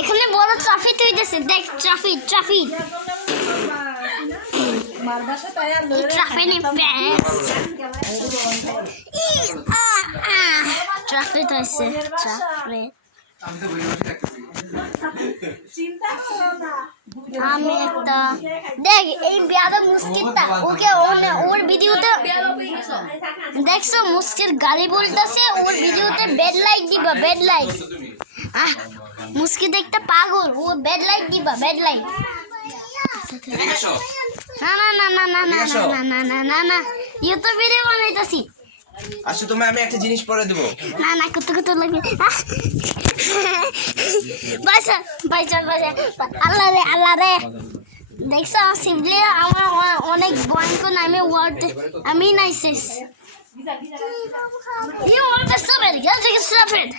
এখানে বড় ট্রাফিক হইতেছে, দেখ ট্রাফিক ট্রাফিক ট্রাফিক হয়েছে ট্রাফিক। আমি একটা দেখ এই বিয়াদা মুস্কিলটা ওকে ওর ভিডিওতে দেখছো মুস্কিল গালি বলতেছে, ওর ভিডিওতে বেড লাইক দিবা বেড লাইক। মুস্কিল একটা পাগল, ও বেড লাইক দিবা বেড লাইক। না না না না না না না না না না না ইউটিউব ভিডিও বানাইতাছি। আচ্ছা তোমায় আমি একটা জিনিস পরে দেবো। না না কত কত লাগবে। বাসা বাসা বাসা আল্লাহ রে আল্লাহ রে। দেখছো সিম্পলি আমার অনেক ভয়ঙ্ক নামে ওয়ার্ড আমি নাইসেস You want to stop it? You take a stop it.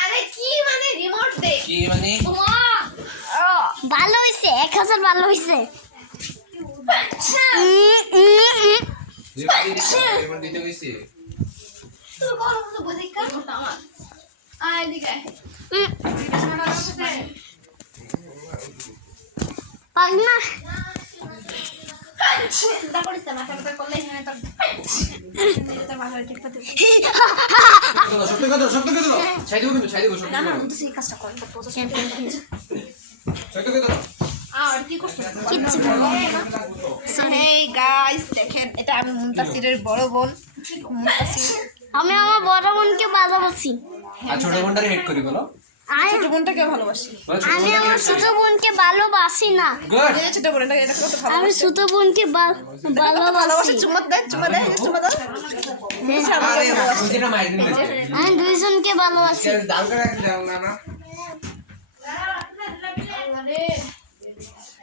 আরে কি মানে রিমোট দে কি মানে ভালো হইছে 1000 ভালো হইছে। রিমোট দিতে কইছি তুই বল তো বুঝি কা আমার আয় দিকে পাগনা চিন্তা করিস না মাথা করলে এখানে তো এটা ভালো ঠিক পাতে শব্দ কত ছাই দেবো কিন্তু ছাই দেবো শব্দ না না তুই সেই কাজটা কর শব্দ কত আর কি করছিস কিচ্ছু হেই গাইস দেখেন এটা আমি মুনতাসিরের বড় বোন মুনতাসির। আমি আমার বড় বোনকে ভালোবাসি। আর ছোট বোনটারে হেড করি বলো। ছোট বোনটাকে ভালোবাসি। আমি আমার ছোট বোনকে ভালোবাসি না। গুড এই ছোট বোনটাকে এটা কত ভালো আমি ছোট বোনকে ভালোবাসি। চুমা দে চুমা দে চুমা দে আরে বুঝিনা মাইর দিন আমি দুইজনকে ভালোবাসি। দাম করে রাখছি দাও না না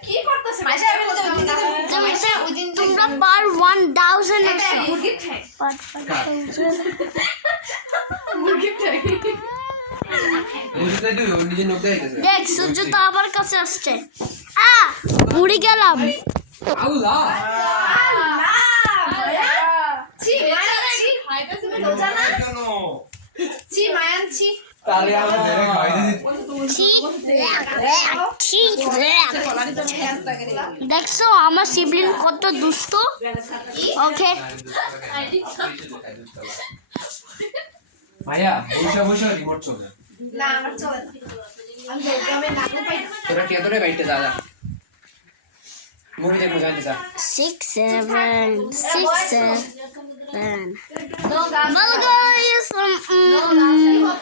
কি করতেছ মাইশা আমি তো ওই দিন তোমরা পার 1000 এটা আছে। মুরগি খাই পার 1000 মুরগি খাই বুঝতে দিও নিজে নকতে আইতেছে দেখ সূর্য তো আবার কাছে আসছে। উড়ে গেলাম। আল্লাহ ছি মায়ান ছি খাইতে তুমি রোজা না ছি মায়ান ছি তাহলে আমরা ধরে খাই দিই দেখছো আমার সিবলিং কত দুষ্ট। ওকে মায়া বসে রিমোট চলে না আমার চলে আমি গ্রামে নাগু পাই তোরা কে ধরে বাইটে দাদা মুভি দেখো জানতে যা 6 7 6 7 নো গাছ Mulligan!